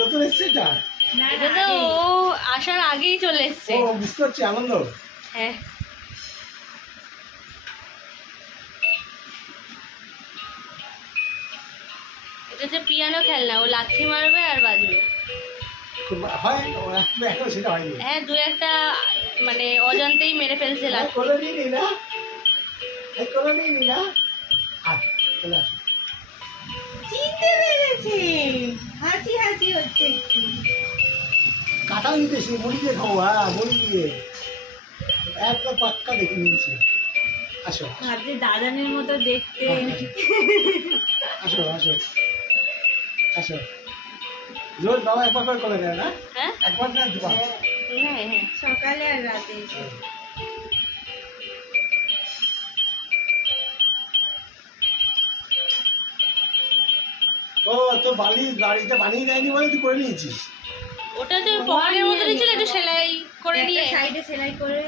নতুন এসছে এটা তো ও আসার আগেই চলে এসছে। ও বুঝতে পারছি, আনন্দ। হ্যাঁ এটা যে পিয়ানো খেলনা, ও লাথি মারবে আর বাজবে। হয় এখন সেটা হয়নি। হ্যাঁ দু একটা মানে অজান্তেই মেরে ফেলছে লাথি। কোনো নিই না, কোনো নিই না। চিনতে পেরেছি, হাসি হাসি হচ্ছে একটু। কাঁঠাল নিতেছি, মুড়ি দিয়ে খাবো। হ্যাঁ মুড়ি দিয়ে একদম পাক্কা দেখে নিয়েছি। আসো ভাবছি দাদানের মতো দেখতে। আসো আসো আসো। রোজ বাবা একবার করে করে দেয় না? হ্যাঁ একবার না দুবার? হ্যাঁ হ্যাঁ সকালে আর রাতে এসে। ও তো বাড়িতে বানিয়ে দেয়নি বলে তুই করে নিয়েছিস। ওটা তো পকেটের মধ্যে ছিল, একটু সেলাই করে নিয়ে সাইডে সেলাই করে